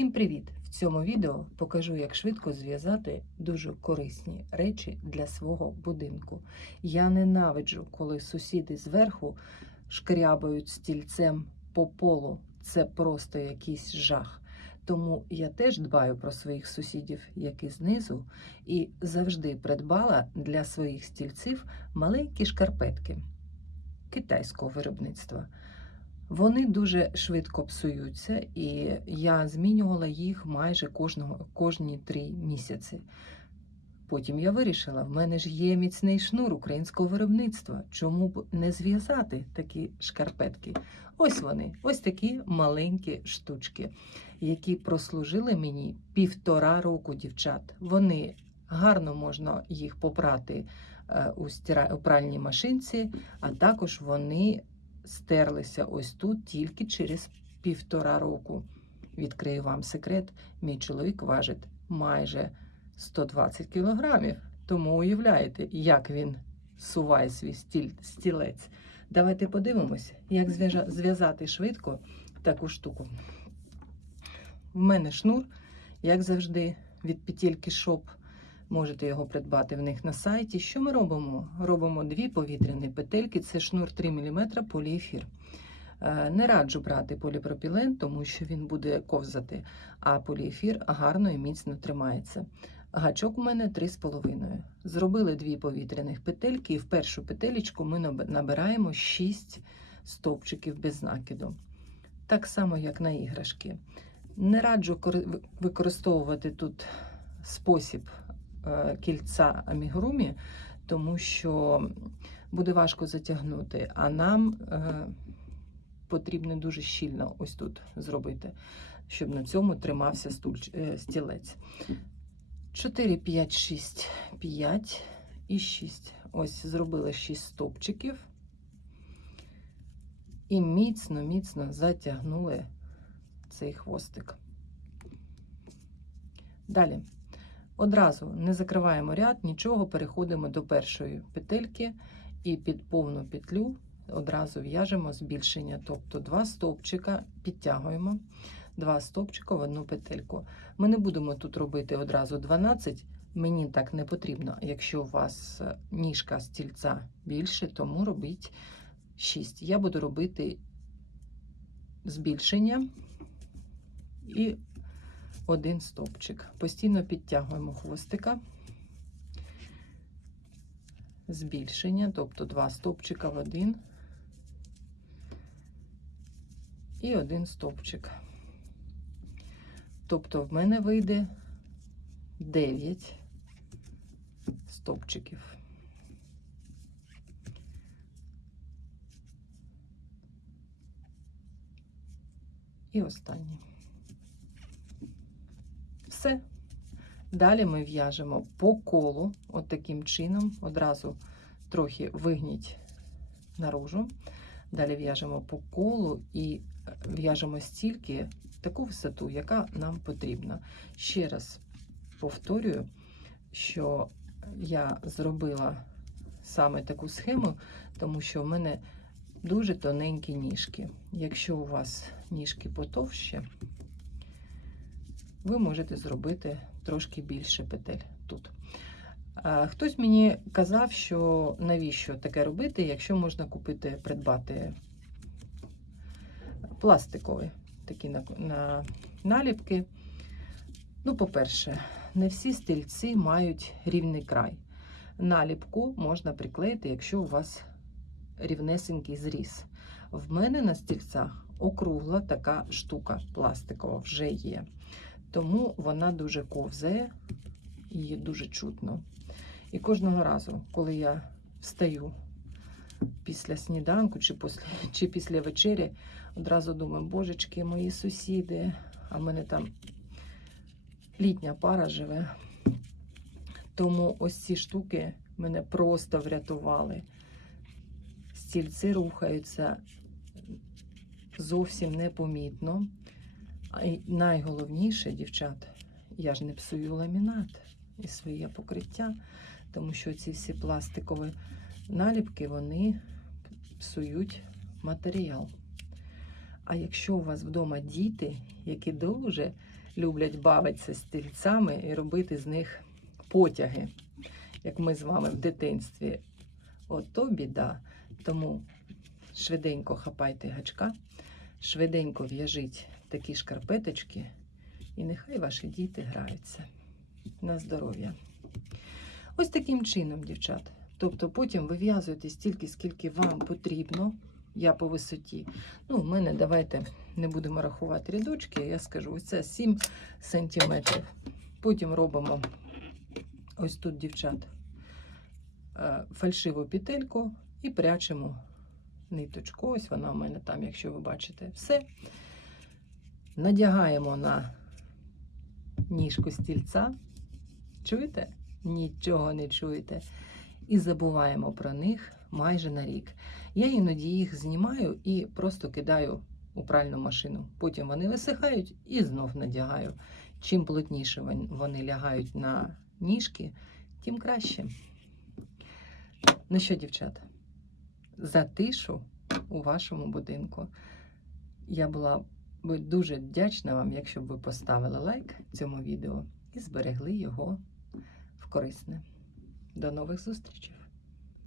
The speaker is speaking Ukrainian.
Всім привіт! В цьому відео покажу, як швидко зв'язати дуже корисні речі для свого будинку. Я ненавиджу, коли сусіди зверху шкрябають стільцем по полу. Це просто якийсь жах. Тому я теж дбаю про своїх сусідів, які знизу, і завжди придбала для своїх стільців маленькі шкарпетки китайського виробництва. Вони дуже швидко псуються, і я змінювала їх майже кожного, кожні три місяці. Потім я вирішила, в мене ж є міцний шнур українського виробництва. Чому б не зв'язати такі шкарпетки? Ось вони, ось такі маленькі штучки, які прослужили мені півтора року дівчат. Вони гарно можна їх попрати е, у, пральній машинці, а також вони стерлися ось тут тільки через півтора року. Відкрию вам секрет, мій чоловік важить майже 120 кілограмів. Тому уявляєте, як він суває свій стіль, стілець. Давайте подивимось, як зв'язати швидко таку штуку. В мене шнур, як завжди, від петельки шоп. Можете його придбати в них на сайті. Що ми робимо? Робимо дві повітряні петельки, це шнур 3 мм поліефір. Е, Не раджу брати поліпропілен, тому що він буде ковзати, а поліефір гарно і міцно тримається. Гачок у мене 3,5. Зробили дві повітряних петельки, і в першу петелечку ми набираємо 6 стовпчиків без накиду. Так само, як на іграшки. Не раджу використовувати тут спосіб кільця амігурумі, тому що буде важко затягнути, а нам е, потрібно дуже щільно ось тут зробити, щоб на цьому тримався стульч- е, стілець. 4, 5, 6, 5 і 6. Ось зробили 6 стовпчиків. І міцно, міцно затягнули цей хвостик. Далі. Одразу не закриваємо ряд, нічого, переходимо до першої петельки і під повну петлю одразу в'яжемо збільшення. Тобто два стовпчика підтягуємо, два стовпчика в одну петельку. Ми не будемо тут робити одразу 12, мені так не потрібно. Якщо у вас е, ніжка стільця більше, тому робіть 6. Я буду робити збільшення і один стовпчик. Постійно підтягуємо хвостика, збільшення, тобто два стовпчика в один і один стовпчик. Тобто в мене вийде 9 стовпчиків. І останній. Все. Далі ми в'яжемо по колу, от таким чином, одразу трохи вигніть наружу. Далі в'яжемо по колу і в'яжемо стільки таку висоту, яка нам потрібна. Ще раз повторюю, що я зробила саме таку схему, тому що в мене дуже тоненькі ніжки. Якщо у вас ніжки потовще, ви можете зробити трошки більше петель тут. Хтось мені казав, що навіщо таке робити, якщо можна купити, придбати пластикові такі на, на наліпки. Ну, по-перше, не всі стільці мають рівний край. Наліпку можна приклеїти, якщо у вас рівнесенький зріз. В мене на стільцях округла така штука пластикова вже є. Тому вона дуже ковзає, її дуже чутно. І кожного разу, коли я встаю після сніданку чи після, чи після вечері, одразу думаю, божечки, мої сусіди, а в мене там літня пара живе. Тому ось ці штуки мене просто врятували. Стільці рухаються зовсім непомітно. А найголовніше, дівчат, я ж не псую ламінат і своє покриття, тому що ці всі пластикові наліпки вони псують матеріал. А якщо у вас вдома діти, які дуже люблять бавитися стільцями і робити з них потяги, як ми з вами в дитинстві, от то біда. Тому швиденько хапайте гачка, швиденько в'яжіть такі шкарпеточки, і нехай ваші діти граються на здоров'я. Ось таким чином, дівчат. Тобто потім вив'язуєте стільки, скільки вам потрібно. Я по висоті. Ну, в мене давайте не будемо рахувати рядочки, я скажу, ось це 7 сантиметрів. Потім робимо ось тут, дівчат, е, фальшиву петельку і прячемо ниточку. Ось вона у мене там, якщо ви бачите, все. Надягаємо на ніжку стільця. Чуєте? Нічого не чуєте. І забуваємо про них майже на рік. Я іноді їх знімаю і просто кидаю у пральну машину. Потім вони висихають і знов надягаю. Чим плотніше вони лягають на ніжки, тим краще. Ну що, дівчата, за тишу у вашому будинку. Я була би дуже вдячна вам, якщо б ви поставили лайк цьому відео і зберегли його в корисне. До нових зустрічей!